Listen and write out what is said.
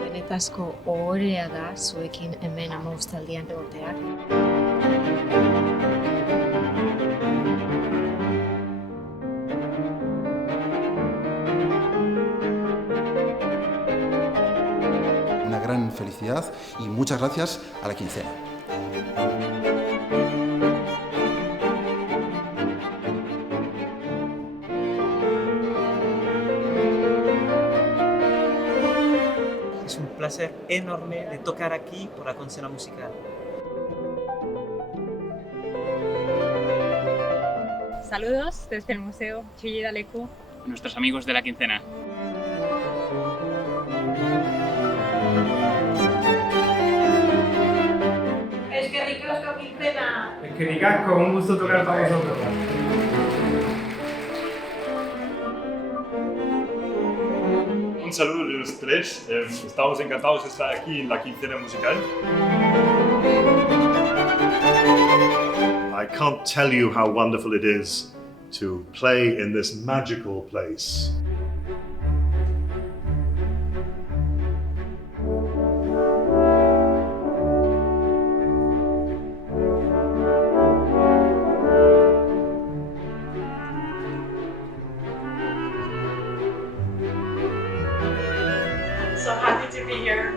Benetazko ohorea da zuekin hemen Amabostaldian egoteak. Una gran felicidad y muchas gracias a la Quincena. Es un placer enorme de tocar aquí por la Quincena Musical. Saludos desde el Museo Chillida Leku. Nuestros amigos de la Quincena. Es que ricasco, Quincena. Es que ricasco, un gusto tocar para vosotros. Un saludo de los tres. Estamos encantados de estar aquí en la Quincena Musical. I can't tell you how wonderful it is to play in this magical place. So happy to be here.